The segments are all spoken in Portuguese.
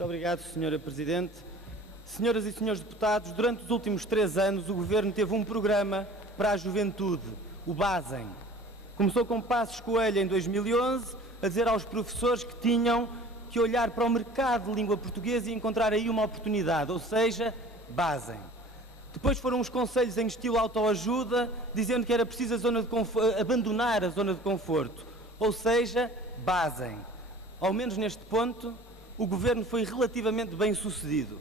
Muito obrigado, Sra. Presidente. Senhoras e senhores deputados, durante os últimos 3 anos o Governo teve um programa para a juventude, o BASEM. Começou com Passos Coelho em 2011, a dizer aos professores que tinham que olhar para o mercado de língua portuguesa e encontrar aí uma oportunidade, ou seja, BASEM. Depois foram os conselhos em estilo autoajuda, dizendo que era preciso abandonar a zona de conforto, ou seja, BASEM. Ao menos neste ponto, o Governo foi relativamente bem sucedido,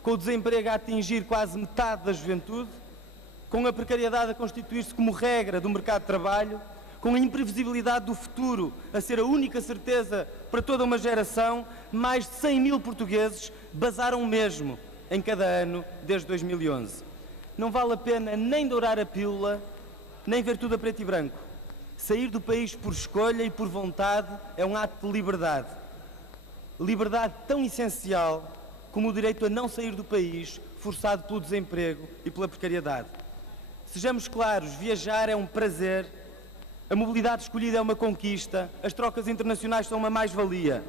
com o desemprego a atingir quase metade da juventude, com a precariedade a constituir-se como regra do mercado de trabalho, com a imprevisibilidade do futuro a ser a única certeza para toda uma geração. Mais de 100 mil portugueses basaram mesmo em cada ano desde 2011. Não vale a pena nem dourar a pílula, nem ver tudo a preto e branco. Sair do país por escolha e por vontade é um ato de liberdade. Liberdade tão essencial como o direito a não sair do país, forçado pelo desemprego e pela precariedade. Sejamos claros, viajar é um prazer, a mobilidade escolhida é uma conquista, as trocas internacionais são uma mais-valia.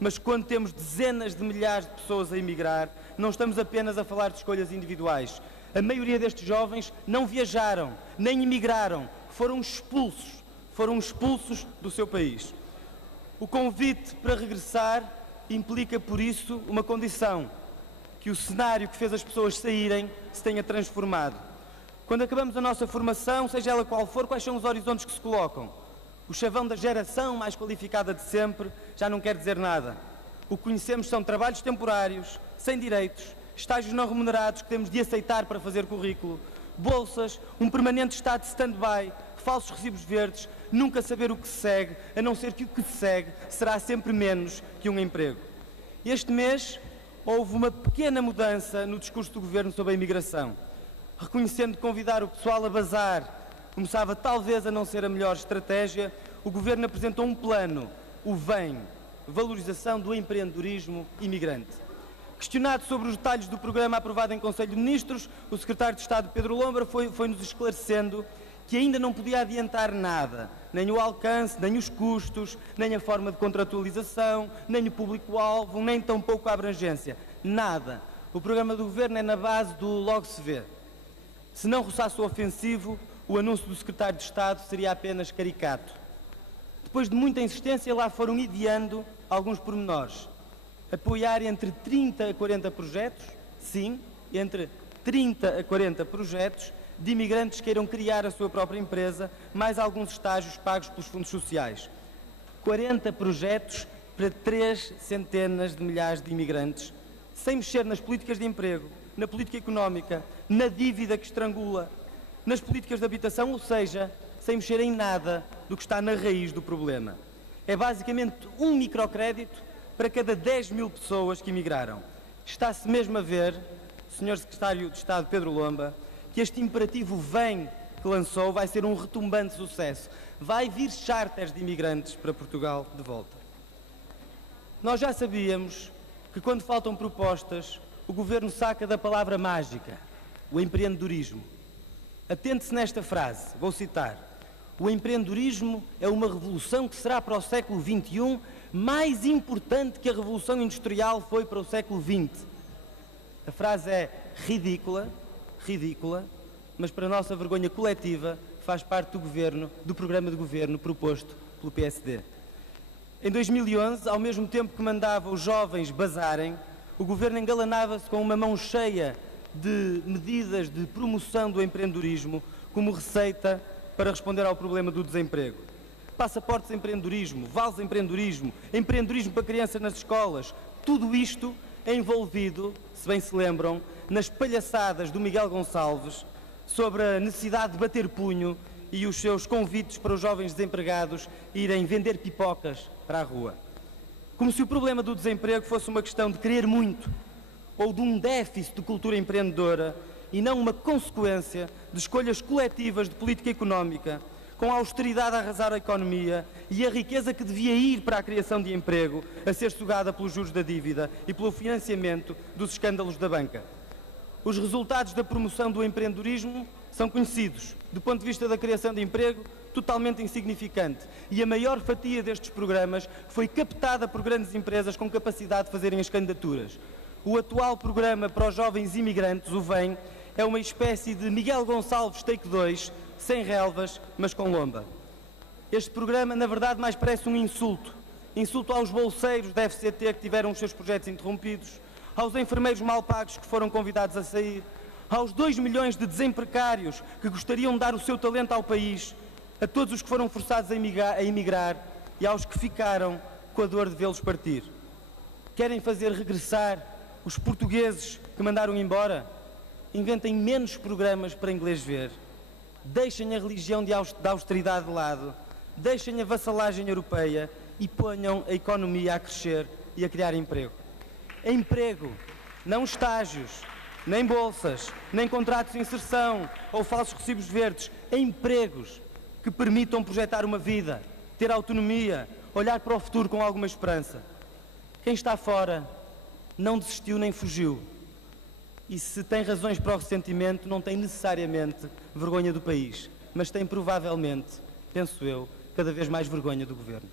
Mas quando temos dezenas de milhares de pessoas a emigrar, não estamos apenas a falar de escolhas individuais. A maioria destes jovens não viajaram, nem emigraram, foram expulsos do seu país. O convite para regressar implica, por isso, uma condição: que o cenário que fez as pessoas saírem se tenha transformado. Quando acabamos a nossa formação, seja ela qual for, quais são os horizontes que se colocam? O chavão da geração mais qualificada de sempre já não quer dizer nada. O que conhecemos são trabalhos temporários, sem direitos, estágios não remunerados que temos de aceitar para fazer currículo, bolsas, um permanente estado de stand-by, falsos recibos verdes, nunca saber o que se segue, a não ser que o que se segue será sempre menos que um emprego. Este mês houve uma pequena mudança no discurso do Governo sobre a imigração. Reconhecendo que convidar o pessoal a bazar começava talvez a não ser a melhor estratégia, o Governo apresentou um plano, o VEM, Valorização do Empreendedorismo Imigrante. Questionado sobre os detalhes do programa aprovado em Conselho de Ministros, o Secretário de Estado Pedro Lombra foi-nos esclarecendo que ainda não podia adiantar nada, nem o alcance, nem os custos, nem a forma de contratualização, nem o público-alvo, nem tampouco a abrangência. Nada. O programa do Governo é na base do logo se vê. Se não roçasse o ofensivo, o anúncio do Secretário de Estado seria apenas caricato. Depois de muita insistência, lá foram ideando alguns pormenores. Apoiar entre 30 a 40 projetos, sim, entre 30 a 40 projetos de imigrantes que queiram criar a sua própria empresa, mais alguns estágios pagos pelos fundos sociais. 40 projetos para 3 centenas de milhares de imigrantes, sem mexer nas políticas de emprego, na política económica, na dívida que estrangula, nas políticas de habitação, ou seja, sem mexer em nada do que está na raiz do problema. É basicamente um microcrédito para cada 10 mil pessoas que emigraram. Está-se mesmo a ver, Sr. Secretário de Estado Pedro Lomba, que este imperativo VEM que lançou vai ser um retumbante sucesso. Vai vir charters de imigrantes para Portugal de volta. Nós já sabíamos que quando faltam propostas, o Governo saca da palavra mágica, o empreendedorismo. Atente-se nesta frase, vou citar: o empreendedorismo é uma revolução que será para o século XXI mais importante que a revolução industrial foi para o século XX. A frase é ridícula, mas para a nossa vergonha coletiva faz parte do governo, do programa de governo proposto pelo PSD. Em 2011, ao mesmo tempo que mandava os jovens bazarem, o Governo engalanava-se com uma mão cheia de medidas de promoção do empreendedorismo como receita para responder ao problema do desemprego. Passaportes de empreendedorismo, vales de empreendedorismo, empreendedorismo para crianças nas escolas, tudo isto é envolvido, se bem se lembram, nas palhaçadas do Miguel Gonçalves sobre a necessidade de bater punho e os seus convites para os jovens desempregados irem vender pipocas para a rua. Como se o problema do desemprego fosse uma questão de querer muito ou de um déficit de cultura empreendedora e não uma consequência de escolhas coletivas de política económica, com a austeridade a arrasar a economia e a riqueza que devia ir para a criação de emprego a ser sugada pelos juros da dívida e pelo financiamento dos escândalos da banca. Os resultados da promoção do empreendedorismo são conhecidos. Do ponto de vista da criação de emprego, totalmente insignificante e a maior fatia destes programas foi captada por grandes empresas com capacidade de fazerem as candidaturas. O atual programa para os jovens imigrantes, o VEM, é uma espécie de Miguel Gonçalves Take 2, sem relvas, mas com lomba. Este programa, na verdade, mais parece um insulto. Insulto aos bolseiros da FCT que tiveram os seus projetos interrompidos, aos enfermeiros mal pagos que foram convidados a sair, aos 2 milhões de desempregários que gostariam de dar o seu talento ao país, a todos os que foram forçados a emigrar e aos que ficaram com a dor de vê-los partir. Querem fazer regressar os portugueses que mandaram embora? Inventem menos programas para inglês ver. Deixem a religião da austeridade de lado. Deixem a vassalagem europeia e ponham a economia a crescer e a criar emprego. Emprego, não estágios, nem bolsas, nem contratos de inserção ou falsos recibos verdes. Empregos que permitam projetar uma vida, ter autonomia, olhar para o futuro com alguma esperança. Quem está fora não desistiu nem fugiu. E se tem razões para o ressentimento, não tem necessariamente vergonha do país, mas tem provavelmente, penso eu, cada vez mais vergonha do governo.